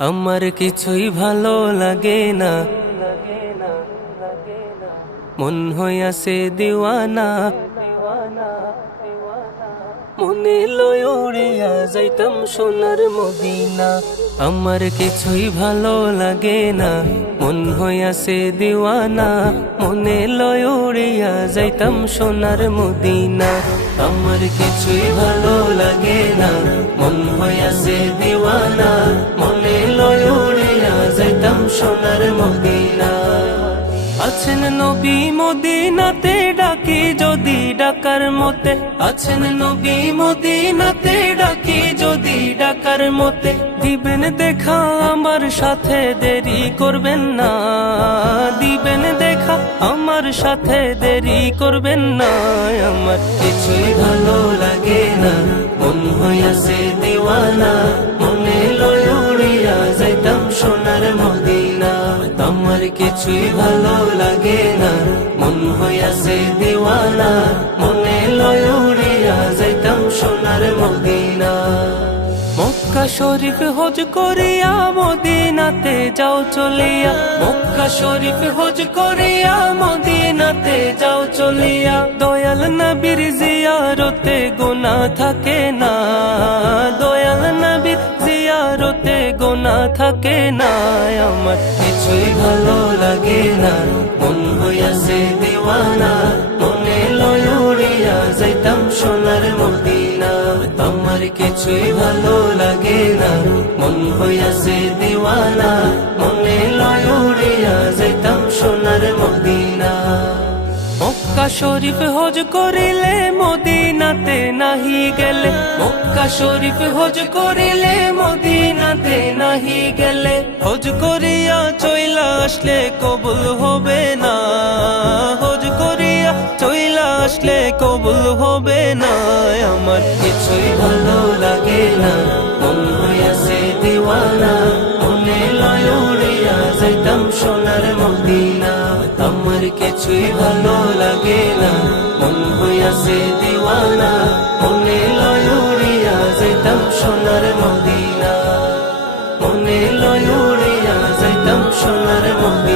আমার কিছুই ভালো লাগে না, মন হইয়াছে দিওয়ানা। মনে লয় উড়িয়া যাইতাম সোনার মদিনা। আমার কিছুই ভালো লাগে না, মন হইয়াছে দিওয়ানা। মনে লয় উড়িয়া যাইতাম সোনার মদিনা। আমার কিছুই ভালো লাগে না, মন হইয়াছে দিওয়ানা। মনে লয় উড়িয়া যাইতাম সোনার মদিনা। আছেন নবী মদিনাতে, ডাকি যদি ডাকার মতে। আছেন নবী মদিনাতে, ডাকি যদি ডাকার মতে। দিবেন দেখা আমার সাথে, দেরি করবেন না। দিবেন দেখা আমার সাথে, দেরি করবেন না। আমার কিছুই ভালো লাগে না, মন হইয়াছে দিওয়ানা। মনে লয় উড়িয়া যাইতাম সোনার মদিনা। আমার কিছুই ভালো লাগে না, মন হইয়াছে দিওয়ানা। মনে লয় উড়িয়া যাইতাম সোনার মদিনা। মক্কা শরীফ হজ করিয়া মদিনাতে যাও চলিয়া। মক্কা শরীফ হজ করিয়া মদিনাতে যাও চলিয়া। দয়াল নবীর জিয়ারতে গুনাহ থাকে না। দয়াল নবীর জিয়ারতে গুনাহ থাকে না। আমার কিছুই ভালো লাগে না, মন হইয়াছে দিওয়ানা। মনে লয় উড়িয়া যাইতাম সোনার মদিনা। আমার কিছুই ভালো লাগে না, মন হইয়াছে দিওয়ানা। মনে লয় উড়িয়া যাইতাম সোনার মদিনা। মক্কা শরীফ হজ করিলে মদিনাতে নাহি গেলে। মক্কা শরীফ হজ করিলে মদিনাতে নাহি গেলে। হজ করিয়া চইলা আসলে কবুল হবে না। হজ করিয়া চইলা আসলে কবুল হবে না। আমার কিছুই ভালো লাগে না, মন হইয়াছে দিওয়ানা। মনে লয় উড়িয়া যাইতাম সোনার মদিনা। আমার কিছুই ভালো লাগে না, মন হইয়াছে দিওয়ানা। মনে লয় উড়িয়া যাইতাম সোনার মদিনা। মনে লয় উড়িয়া যাইতাম সোনার মদিনা।